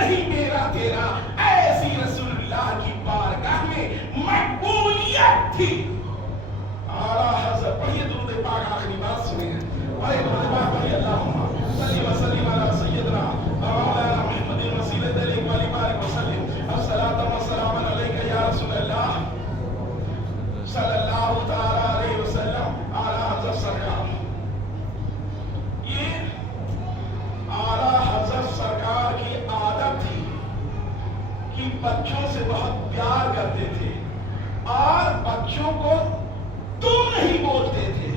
नहीं मेरा तेरा, ऐसी रसूलुल्लाह की बारगाह में मकबूलियत थी। आला हज़रत पढ़िए दुरूद पाक, आखिरी बात सुनिए। अरे दुरूद पाक पढ़िए, अल्लाहुम्मा सल्ली व सल्लिम अला सय्यिदना मौलाना मुहम्मदिन वसीलत अली व बारिक व सल्लिम अस्सलातु व सलाम अलैका या रसूलल्लाह सल्लल्लाहु तआला अलैहि वसल्लम। आला हज़रत सरकार, ये आला हज़रत सरकार की आदत थी कि बच्चों से बहुत प्यार करते थे और बच्चों को तुम नहीं बोलते थे।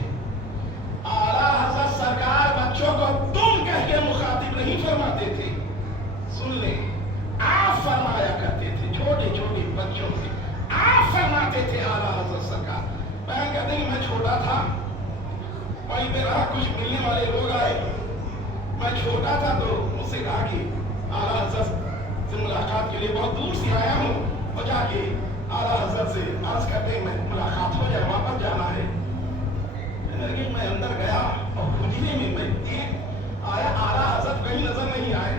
आला हज़रत सरकार बच्चों को तुम कह के मुखातिब नहीं फरमाते थे, सुन ले, आप फरमाया करते थे। छोटे छोटे बच्चों से आप फरमाते थे आला हज़रत सरकार। मैं कहते हैं मैं छोटा था, वहीं पे रहा, कुछ मिलने वाले लोग आए, मैं छोटा था तो मुझसे कहा कि आला हज़रत से मुलाकात के लिए बहुत दूर से आया हूँ, और जाके आला हज़रत से अर्ज करते मैं मुलाकात हो जाए, वापस जाना है। लेकिन मैं अंदर गया और खुजले में मैं देख आया, आला हज़रत कहीं नजर नहीं आए।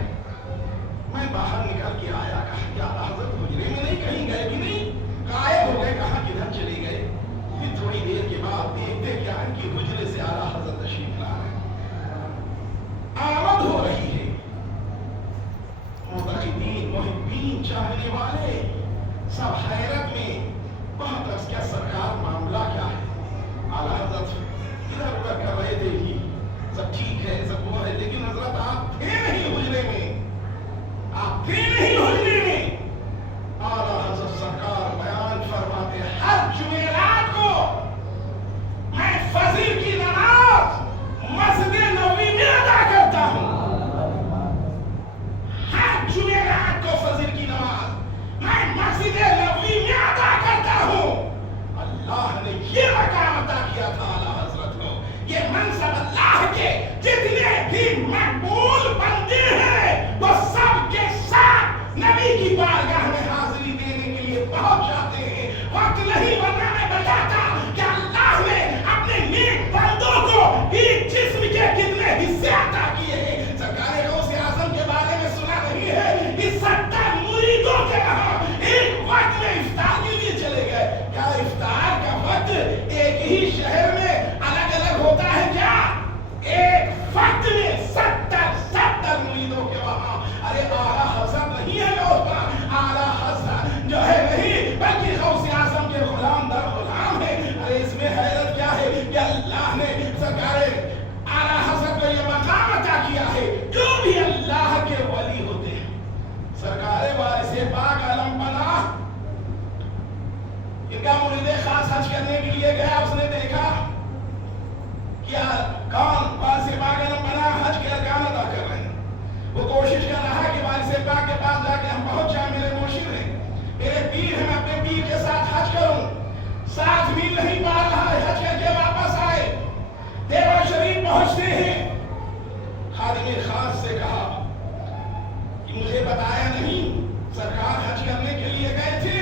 मैं बाहर निकल के आया, कहा कि आला हज़रत हुजरे में नहीं, कहीं गए भी नहीं, गायब हो गए, कहाँ किधर चले गए। फिर थोड़ी देर के बाद देखते क्या है कि हुजरे से आला हज़रत तशरीफ ला रहे, आमद हो रही है। मुतक़िदीन, मुहिब्बीन, चाहने वाले सब हैरत में, बहुत अर्ज़ किया सरकार मामला क्या है। आला हज़रत इधर उधर कर रहे थे ही, सब ठीक है, सब वो है, लेकिन हज़रत आप थे नहीं हुजरे में, आप थे नहीं हुजरे में। आला हज़रत सरकार बयान फरमाते, हर जुमेरात को मैं फजर की नमाज मस्जिद नबवी में अदा करता हूँ। हर जुमेरात को फजर की नमाज मैं मस्जिद नबवी में अदा करता हूँ। अल्लाह ने ये मकाम अता किया था आला हज़रत को, ये मनसब अल्लाह के जितने भी मकबूल बंदे हैं वो सब के साथ नबी की बारगाह में हाजिरी देने के लिए पहुंच जाते हैं। वक्त नहीं, वरना मैं बताता कि अल्लाह ने अपने नेक बंदों को एक जिस्म के कितने हिस्से अता किए हैं। सरकार गौसे आज़म के बारे में सुना नहीं है कि 70 मुरीदों के वहां एक वक्त में इफ्तार के लिए चले गए। क्या इफ्तार का वक्त एक ही शहर में अलग अलग होता है क्या? एक वक्त में 70 मुरीदों के वहां। अरे आला हज़रत नहीं है गौसा, आला हज़रत जो है नहीं, बल्कि गौसे आज़म के गुलाम दर गुलाम है। अरे इसमें हैरत क्या है कि अल्लाह ने सरकार आला हज़रत को ये मकाम अता किया है। जो भी अल्लाह के वली होते हैं, सरकार वारिसे पाक आलम पनाह, इनका मुरीद खास हज करने के लिए गया, उसने देखा कि कौन वारिसे पाक आलम पनाह हज के अरकान अदा कर रहे हैं। वो कोशिश कर रहा कि वारिसे पाक के पास जाके हम पहुंच जाए, मेरे मुर्शिद हैं, मेरे पीर हैं, मैं अपने पीर के साथ हज करूं। 7 मील नहीं पार रहा है, हज करके वापस आए, देवा शरीफ पहुंचते हैं। खादिम खास से कहा कि मुझे बताया नहीं, सरकार हज करने के लिए गए थे,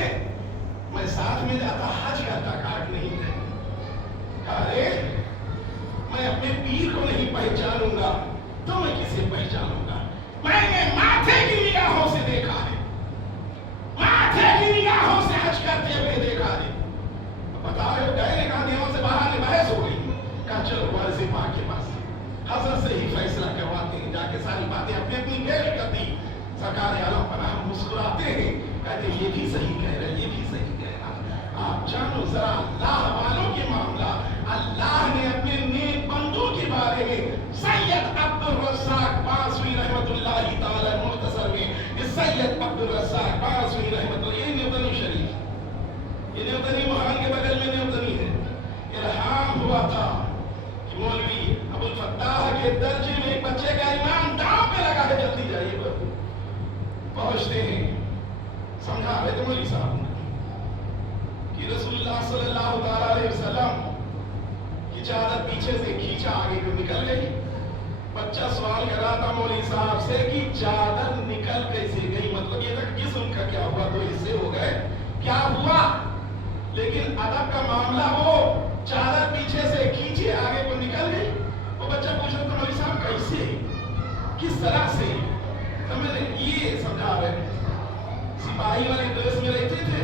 मैं साथ में जाता, हज करता, काट नहीं गए। अरे मैं अपने पीर को नहीं पहचानूंगा तो मैं किसे पहचानूंगा? मैंने माथे की निगाहों से देखा है, माथे की निगाहों से हज करते हुए देखा है। बता रहे हो गए, कहा देवों से बाहर बहस हो गई, कहा चलो वारिसे पाक के पास हज़रत से ही फैसला करवाते हैं। जाके सारी बातें अपनी अपनी पेश कर दी। सरकार आलम पनाह मुस्कुराते हैं, कहते ये भी सही कह रहे, ये भी सही कह रहा। आप जानो जरा अल्लाह वालों के मामला, अल्लाह ने अपने नेक बंदों के बारे में सैयद अब्दुल रज़्ज़ाक़ बाज़वी रहमतुल्लाहि ताला मुख्तसर में, इस सैयद अब्दुल रज़्ज़ाक़ बाज़वी रहमतुल्लाह, ये न्यूटनी शरीफ, ये न्यूटनी महान के बगल में न्यूटनी है। इल्हाम हुआ था कि मौलवी अबुल फत्ताह के दर्जे में एक बच्चे का ईमान दांव पे लगा है, जल्दी जाइए। पहुंचते हैं, समझा रहे थे मौलवी साहब कि रसूलुल्लाह सल्लल्लाहु अलैहि वसल्लम की चादर पीछे से खींचा, आगे को निकल गई। बच्चा सवाल कर रहा था मौलवी साहब से कि चादर निकल कैसे गई, मतलब ये तक जिस्म का क्या हुआ, 2 हिस्से हो गए, क्या हुआ? लेकिन अदब का मामला, वो चादर पीछे से खींचे, आगे को निकल गई। वो बच्चा पूछ रहा था मौलवी साहब कैसे, किस तरह से? तो मैंने ये समझा सिपाही वाले ड्रेस में रहते थे।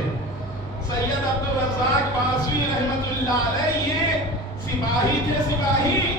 सैयद अब्दुल रज़ाक बासवी रहमतुल्लाह अलैह ये सिपाही थे, सिपाही।